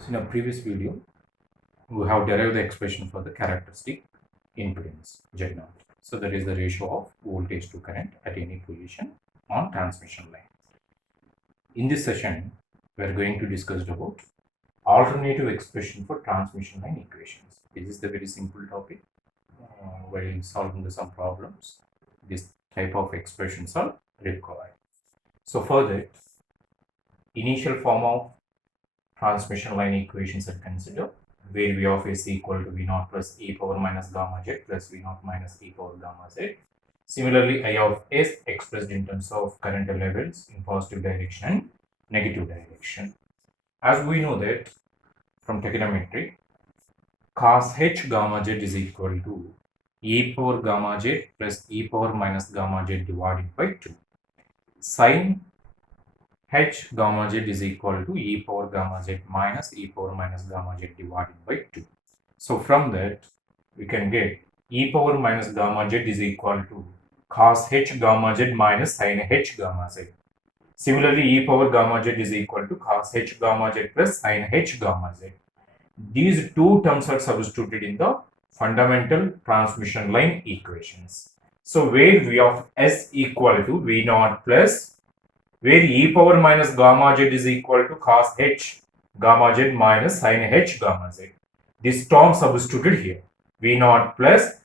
So in a previous video, we have derived the expression for the characteristic impedance Z0. So that is the ratio of voltage to current at any position on transmission line. In this session, we are going to discuss about alternative expression for transmission line equations. This is the very simple topic. While solving some problems, this type of expressions are required. So for that, initial form of transmission line equations are considered, where V of S equal to V naught plus e power minus gamma z plus V naught minus e power gamma z. Similarly, I of S expressed in terms of current levels in positive direction and negative direction. As we know that from trigonometry, cos h gamma z is equal to e power gamma z plus e power minus gamma z divided by 2. Sin h gamma z is equal to e power gamma z minus e power minus gamma z divided by 2. So from that, we can get e power minus gamma z is equal to cos h gamma z minus sin h gamma z. Similarly, e power gamma z is equal to cos h gamma z plus sin h gamma z. These two terms are substituted in the fundamental transmission line equations. So where V of S equal to V naught plus, where e power minus gamma z is equal to cos h gamma z minus sin h gamma z. This term substituted here. V naught plus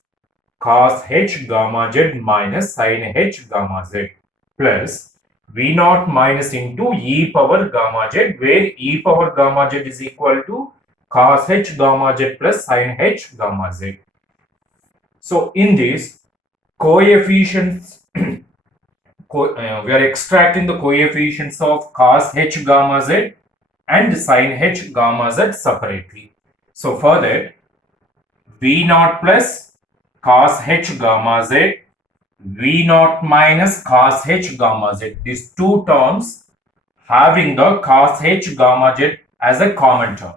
cos h gamma z minus sin h gamma z plus V naught minus into e power gamma z, where e power gamma z is equal to cos h gamma z plus sin h gamma z. So in this, coefficients we are extracting the coefficients of cos h gamma z and sin h gamma z separately. So for that, V naught plus cos h gamma z, V naught minus cos h gamma z. These two terms having the cos h gamma z as a common term.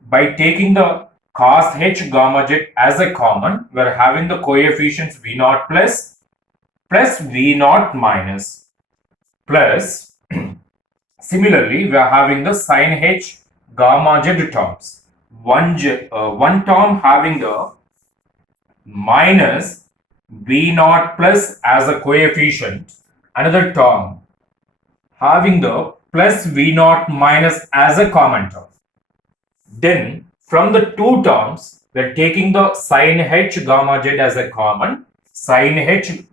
By taking the cos h gamma z as a common, we are having the coefficients V naught plus V naught minus plus similarly we are having the sin h gamma z terms. One term having the minus V naught plus as a coefficient, another term having the plus V naught minus as a common term. Then from the two terms, we are taking the sin h gamma z as a common, sin h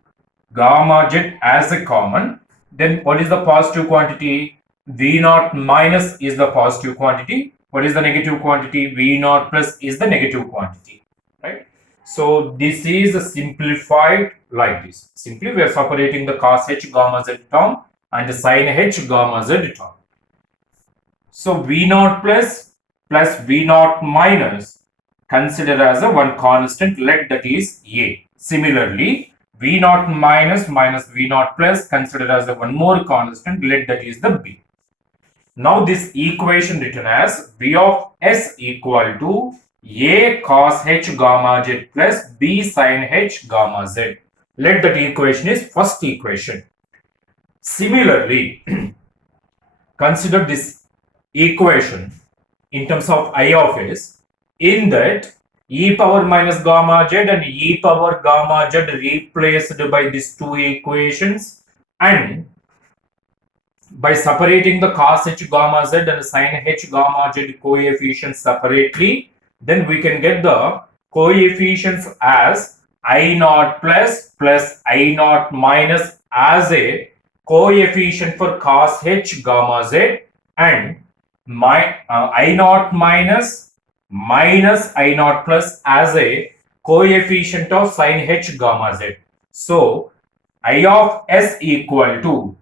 gamma z as a common. Then what is the positive quantity? V naught minus is the positive quantity. What is the negative quantity? V naught plus is the negative quantity, right? So this is simplified like this. Simply we are separating the cos h gamma z term and the sin h gamma z term. So V naught plus V naught minus consider as a one constant, let that is A. Similarly, V naught minus V naught plus consider as a one more constant, let that is the B. Now this equation written as V of S equal to A cos h gamma z plus B sin h gamma z. Let that equation is first equation. Similarly, consider this equation in terms of I of S, in that e power minus gamma z and e power gamma z replaced by these two equations, and by separating the cos h gamma z and sin h gamma z coefficients separately, then we can get the coefficients as I naught plus I naught minus as a coefficient for cos h gamma z, and I naught minus I naught plus as a coefficient of sin h gamma z. So I of S equal to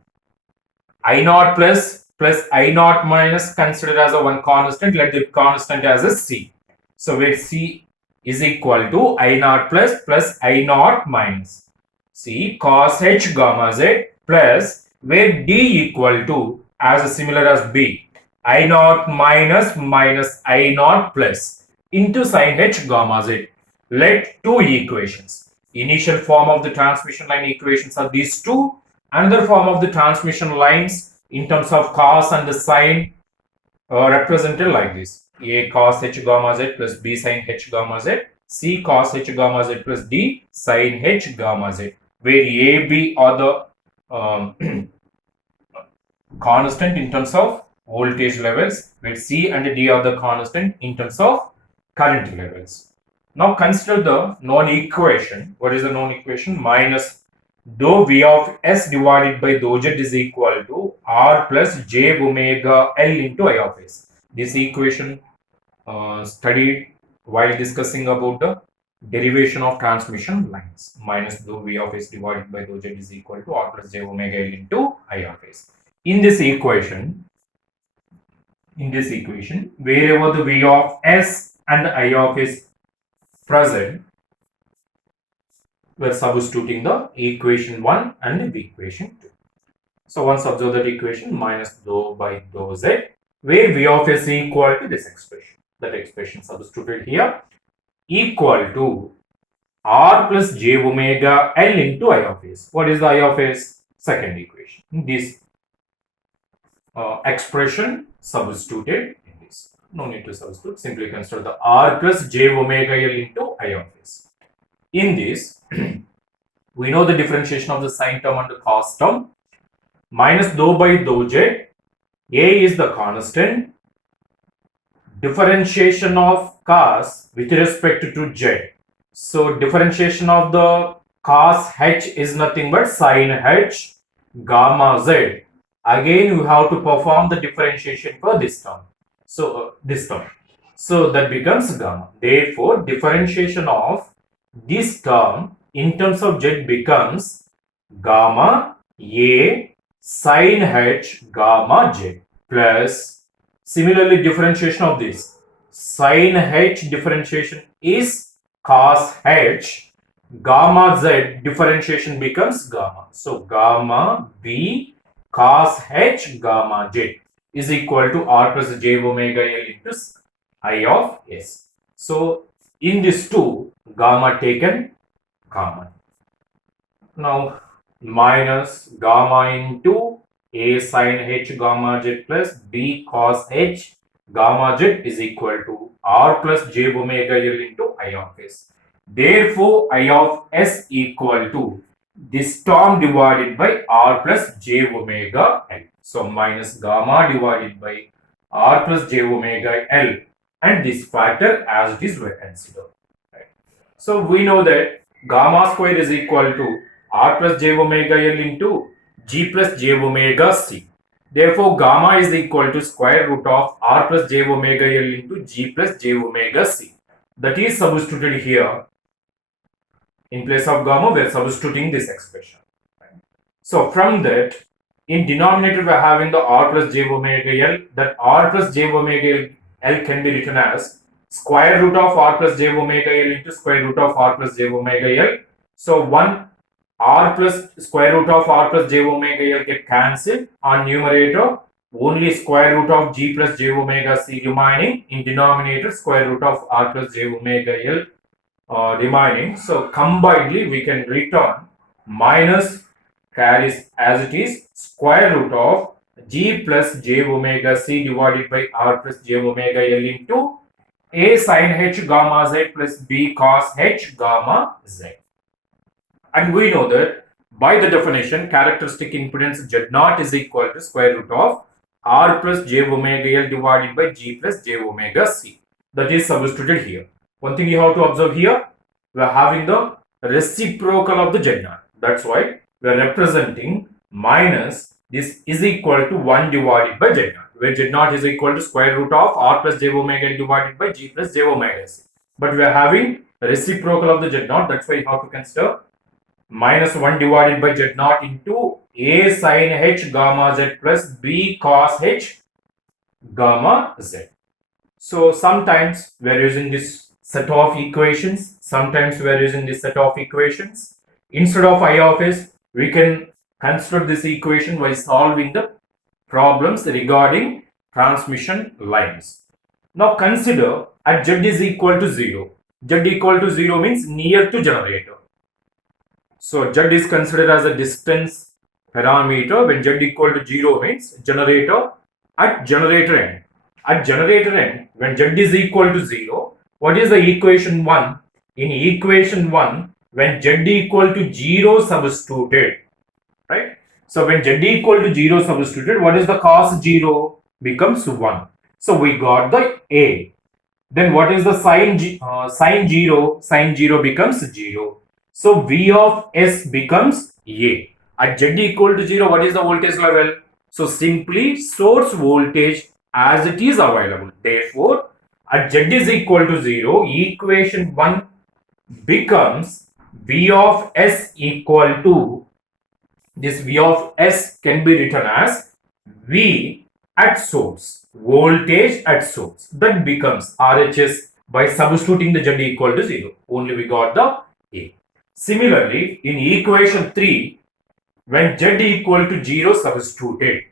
I naught plus I naught minus considered as a one constant, let the constant as a C. So where C is equal to I naught plus I naught minus C cos h gamma z plus where D equal to as similar as B, I naught minus I naught plus into sin h gamma z. Let two equations. Initial form of the transmission line equations are these two. Another form of the transmission lines in terms of cos and the sine represented like this: A cos h gamma z plus B sin h gamma z, C cos h gamma z plus D sin h gamma z, where A, B are the constant in terms of voltage levels, where C and D are the constant in terms of current levels. Now consider the known equation. What is the known equation? Minus dou V of S divided by dou Z is equal to R plus J omega L into I of S. This equation studied while discussing about the derivation of transmission lines. Minus dou V of S divided by dou Z is equal to R plus J omega L into I of S. In this equation, wherever the V of S and I of S present, we are substituting the equation 1 and the equation 2. So once observe that equation, minus dou by dou Z, where V of S is equal to this expression. That expression substituted here, equal to R plus J omega L into I of S. What is the I of S? Second equation. This expression substituted in this. No need to substitute. Simply consider the R plus J omega L into I of S. In this, we know the differentiation of the sine term and the cos term. Minus dou by dou Z. A is the constant. Differentiation of cos with respect to Z. So differentiation of the cos h is nothing but sin h gamma z. Again, you have to perform the differentiation for this term. So this term. So that becomes gamma. Therefore, differentiation of this term in terms of z becomes gamma a sin h gamma j plus, similarly, differentiation of this sin h differentiation is cos h, gamma z differentiation becomes gamma. So gamma b cos h gamma j is equal to R plus j omega L into I of S. So in this two, gamma taken common. Now minus gamma into a sin h gamma z plus b cos h gamma z is equal to R plus j omega L into I of S. Therefore, I of S equal to this term divided by R plus j omega L. So minus gamma divided by R plus j omega L, and this factor as it is we consider. Right. So we know that gamma square is equal to R plus j omega L into G plus j omega C. Therefore, gamma is equal to square root of R plus j omega L into G plus j omega C. That is substituted here. In place of gamma, we are substituting this expression. Right? So from that, in denominator we are having the R plus j omega L. That R plus j omega L can be written as square root of R plus j omega L into square root of R plus j omega L. So 1 R plus square root of R plus j omega L get cancelled on numerator. Only square root of G plus j omega C remaining. In denominator, square root of R plus j omega L remaining. So combinedly we can return minus carries as it is square root of G plus j omega C divided by R plus j omega L into A sin h gamma z plus B cos h gamma z. And we know that by the definition, characteristic impedance Z0 is equal to square root of R plus j omega L divided by G plus j omega C. That is substituted here. One thing you have to observe here, we are having the reciprocal of the Z0. That's why we are representing minus this is equal to 1 divided by Z0, where Z0 is equal to square root of R plus j omega L divided by G plus j omega C. But we are having reciprocal of the Z0. That's why you have to consider minus 1 divided by Z0 into A sin h gamma z plus B cos h gamma z. So sometimes we are using this set of equations, sometimes we are using this set of equations. Instead of I of S, we can consider this equation by solving the problems regarding transmission lines. Now consider at Z is equal to 0. Z equal to 0 means near to generator. So Z is considered as a distance parameter when Z equal to 0 means generator at generator end. At generator end, when Z is equal to 0, what is the equation 1? In equation 1, when Z equal to 0 substituted, right? So when Z equal to 0 substituted, what is the cos 0? Becomes 1. So we got the A. Then what is the sin 0? Sin 0 becomes 0. So V of S becomes A. At Z equal to 0, what is the voltage level? So simply source voltage as it is available. Therefore, at Z is equal to 0, equation 1 becomes V of S equal to, this V of S can be written as V at source, voltage at source. That becomes RHS by substituting the Z equal to 0. Only we got the A. Similarly, in equation 3, when Z equal to 0 substituted.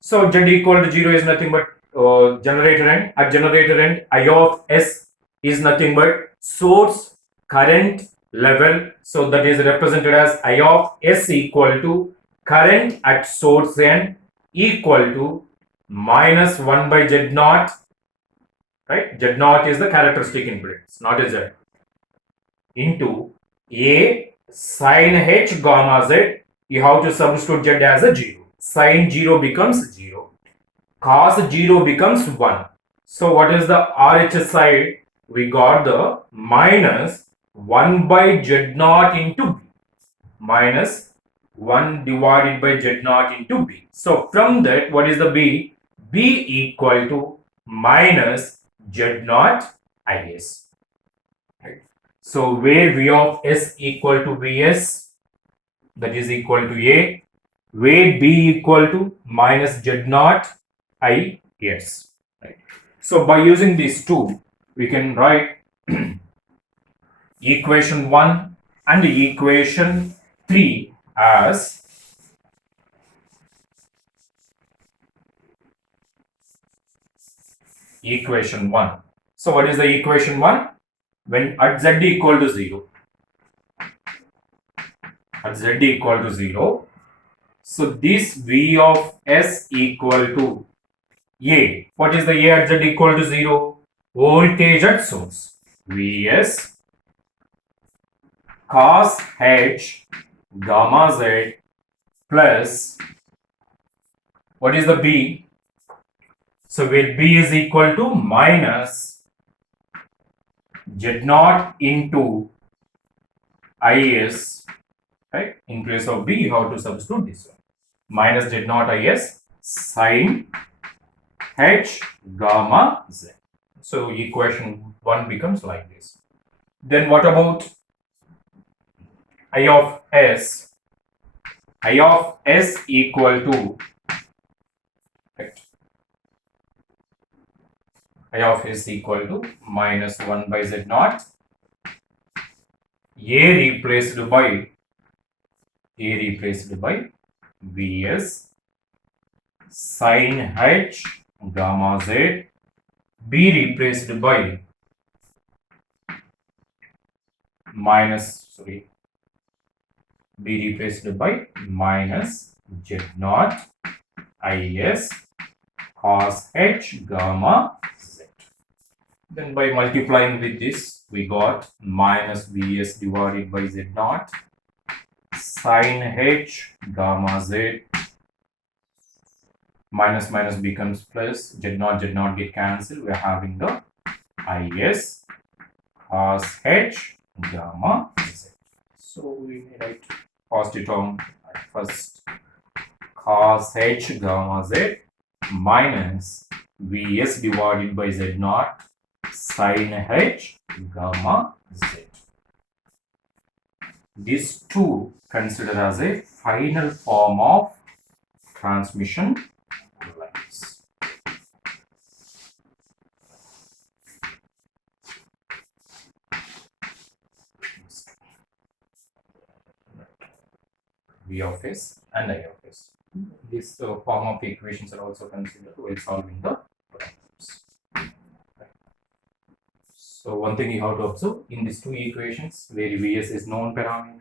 So Z equal to 0 is nothing but generator end. At generator end, I of S is nothing but source current level. So that is represented as I of S equal to current at source end equal to minus 1 by Z naught. Right? Z naught is the characteristic impedance, not a Z. Into A sin H gamma Z. You have to substitute Z as a 0. Sin 0 becomes 0. Cos 0 becomes 1. So what is the RHS side? We got the minus 1 by Z naught into B. Minus 1 divided by Z naught into B. So from that, what is the B? B equal to minus Z naught IS. Right. So where V of S equal to Vs, that is equal to A, where B equal to minus Z naught IS. Right. So by using these two, we can write equation 1 and equation 3 as equation 1. So what is the equation 1? When at Z equal to 0. At Z equal to 0. So this V of S equal to A. What is the A at Z equal to 0? Voltage at source. Vs cos H gamma Z plus, what is the B? So where B is equal to minus Z naught into IS, right? In place of B, you have to substitute this one. Minus Z naught IS sin H gamma Z. So equation 1 becomes like this. Then what about I of S? I of S equal to, right, I of S equal to minus 1 by Z naught. A replaced by Vs sin H gamma Z. B replaced by minus Z naught IS cos H gamma Z. Then by multiplying with this, we got minus Vs divided by Z naught sin H gamma Z. Minus minus becomes plus, Z naught get cancelled. We are having the IS cos H gamma Z. So we may write positive term at first, cos H gamma Z minus Vs divided by Z naught sin H gamma Z. These two consider as a final form of transmission lines. V of S and I of S. This form of equations are also considered while solving the problems. So one thing you have to observe in these two equations, where Vs is known parameter,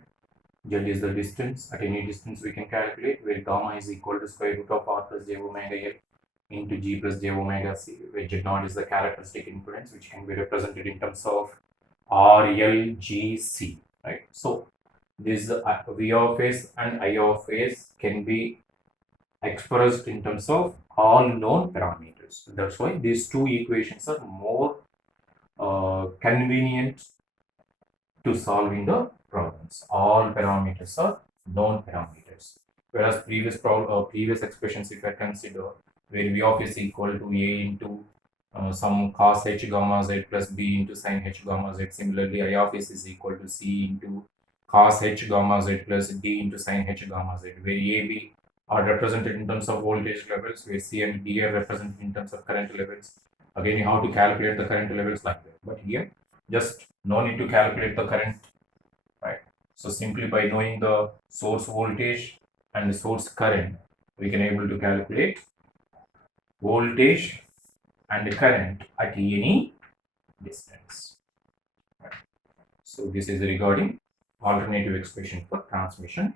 Z is the distance. At any distance we can calculate, where gamma is equal to square root of R plus J omega L. into G plus J omega C, where Z0 is the characteristic impedance, which can be represented in terms of RLGC, right? So this V of S and I of S can be expressed in terms of all known parameters. That's why these two equations are more convenient to solving the problems. All parameters are known parameters. Whereas previous expressions, if I consider, where V of is equal to A into some cos h gamma z plus B into sin h gamma z. Similarly, I of s is equal to C into cos h gamma z plus D into sin h gamma z, where A, B are represented in terms of voltage levels, where C and D are represented in terms of current levels. Again, you have to calculate the current levels like that. But here, just no need to calculate the current, right? So simply by knowing the source voltage and the source current, we can able to calculate voltage and current at any distance. Right. So this is regarding alternative expression for transmission